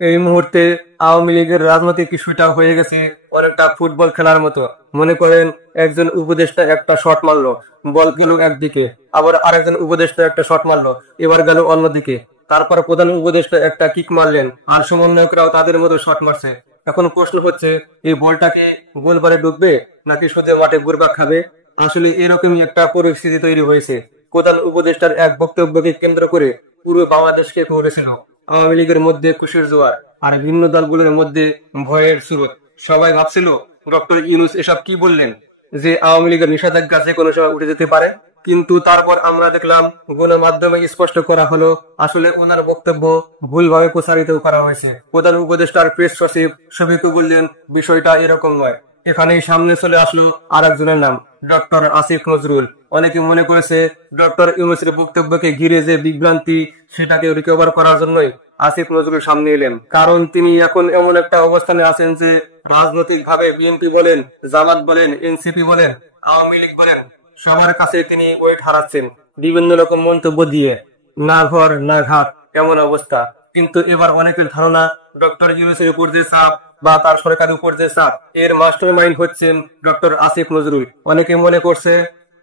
এই মুহূর্তে আওয়ামী লীগের রাজনৈতিক ইস্যুটা হয়ে গেছে অনেকটা ফুটবল খেলার মতো। মনে করেন একজন উপদেষ্টা একটা শট মারলো, বল গেল একদিকে, আবার আরেকজন উপদেষ্টা একটা শট মারলো, এবার গেল অন্যদিকে। তারপর প্রধান উপদেষ্টা একটা কিক মারলেন, আর সমন্বয়করাও তাদের মতো শট মারছে। এখন প্রশ্ন হচ্ছে, এই বলটা কি গোলবারে ঢুকবে নাকি শুধু মাঠে ঘুরপাক খাবে? আসলে এরকমই একটা পরিস্থিতি তৈরি হয়েছে। প্রধান উপদেষ্টার এক বক্তব্যকে কেন্দ্র করে পুরো বাংলাদেশকে করেছিল আওয়ামী লীগের মধ্যে খুশির জোয়ার, আর ভিন্ন দলগুলোর মধ্যে ভয়ের স্রোত। সবাই ভাবছিল ডক্টর ইউনূস এসব কি বললেন, যে আওয়ামী লীগের নিষেধাজ্ঞা যে কোনো সময় উঠে যেতে পারে। কিন্তু তারপর আমরা দেখলাম গণমাধ্যমে স্পষ্ট করা হলো আসলে ওনার বক্তব্য ভুলভাবে প্রচারিত করা হয়েছে। প্রধান উপদেষ্টার প্রেস সচিব শফিকুর বললেন বিষয়টা এরকম নয়। এখানেই সামনে চলে আসলো আর একজনের নাম, ডক্টর আসিফ নজরুল। অনেকে মনে করেছে ডক্টর ইউনূসের বক্তব্যকে ঘিরে যে বিভ্রান্তি, সেটাকে রিকভার করার জন্যই আসিফ নজরুল সামনে এলেন। কারণ তিনি এখন এমন একটা অবস্থানে আছেন যে রাজনৈতিক ভাবে বিএনপি বলেন, জামাত বলেন, এনসিপি বলেন, আওয়ামী লীগ বলেন, সবার কাছে তিনি ওয়েট হারাচ্ছেন বিভিন্ন রকম মন্তব্য দিয়ে। না ঘর না ঘাট এমন অবস্থা। কিন্তু এবার অনেকের ধারণা ডক্টর ইউনূসের উপর যে চাপ বা তার সরকারের উপর যে চাপ, এর মাস্টার মাইন্ড হচ্ছেন ডক্টর আসিফ নজরুল। অনেকে মনে করছে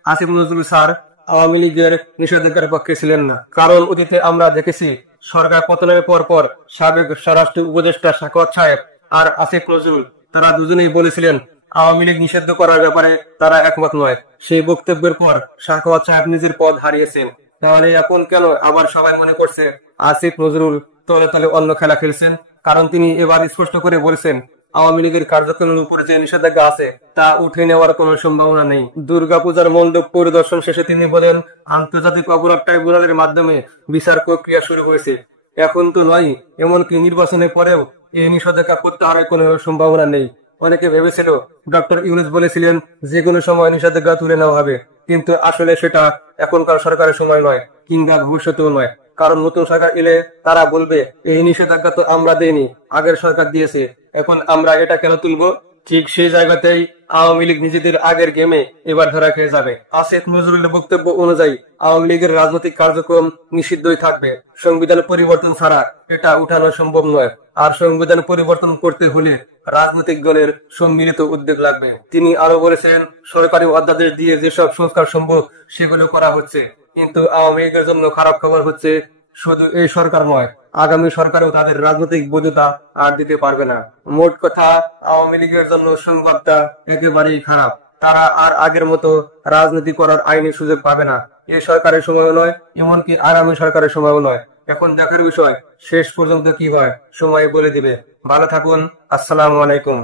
আসিফ নজরুল স্যার আওয়ামী লীগের নিষেধাজ্ঞার পক্ষে ছিলেন না। কারণ অতীতে আমরা দেখেছি সরকার পতনের পর পর সাবেক স্বরাষ্ট্র উপদেষ্টা সাখাওয়াত সাহেব আর আসিফ নজরুল তারা দুজনেই বলেছিলেন আওয়ামী লীগ নিষিদ্ধ করার ব্যাপারে তারা একমত নয়। সেই বক্তব্যের পর সাখাওয়াত সাহেব নিজের পদ হারিয়েছেন। তাহলে এখন কেন আবার সবাই মনে করছে আসিফ নজরুল তলে তলে অন্য খেলা খেলছেন? কারণ তিনি এবার স্পষ্ট করে বলেছেন আওয়ামী লীগের কার্যক্রমের উপর যে নিষেধাজ্ঞা আছে তা উঠে নেওয়ার কোনো সম্ভাবনা নেই। দুর্গাপূজার মণ্ডপ পরিদর্শন শেষে তিনি বলেন আন্তর্জাতিক অপরাধ ট্রাইব্যুনালের মাধ্যমে বিচার প্রক্রিয়া শুরু হয়েছে। এখন তো নয়, এমনকি নির্বাচনের পরেও এই নিষেধাজ্ঞা প্রত্যাহারের কোনো সম্ভাবনা নেই। অনেকে ভেবেছিল ডক্টর ইউনূস বলেছিলেন যে কোনো সময় নিষেধাজ্ঞা তুলে নেওয়া হবে, কিন্তু আসলে সেটা এখনকার সরকারের সময় নয়, কিংবা ভবিষ্যতেও নয়। কারণ নতুন সরকার এলে তারা বলবে এই নিষেধাজ্ঞা তো আমরা দেইনি, আগের সরকার দিয়েছে, এখন আমরা এটা কেন তুলবো? ঠিক সেই জায়গাতেই আওয়ামী লীগ নিজেদের আগের গেমে এবার ধরা খেয়ে যাবে। আসিফ নজরুলের বক্তব্য অনুযায়ী আওয়ামী লীগের রাজনৈতিক কার্যক্রম নিষিদ্ধই থাকবে, সংবিধান পরিবর্তন ছাড়া এটা উঠানো সম্ভব নয়। আর সংবিধান পরিবর্তন করতে হলে রাজনৈতিক দলের সম্মিলিত উদ্যোগ লাগবে। তিনি আরো বলেছেন সরকারি অধ্যাদেশ দিয়ে যেসব সংস্কার সম্ভব সেগুলো করা হচ্ছে। কিন্তু আওয়ামী লীগের জন্য খারাপ খবর হচ্ছে শুধু এই সরকার নয়, আগামী সরকারও তাদের রাজনৈতিক বৈধতা আর দিতে পারবে না। মোট কথা আওয়ামী লীগের জন্য সংবাদটা একেবারেই খারাপ। তারা আর আগের মতো রাজনীতি করার আইনি সুযোগ পাবে না। এই সরকারের সময়ও নয়, এমনকি আগামী সরকারের সময়ও নয়। এখন দেখার বিষয় শেষ পর্যন্ত কি হয়, সময় বলে দিবে। ভালো থাকুন। আসসালামু আলাইকুম।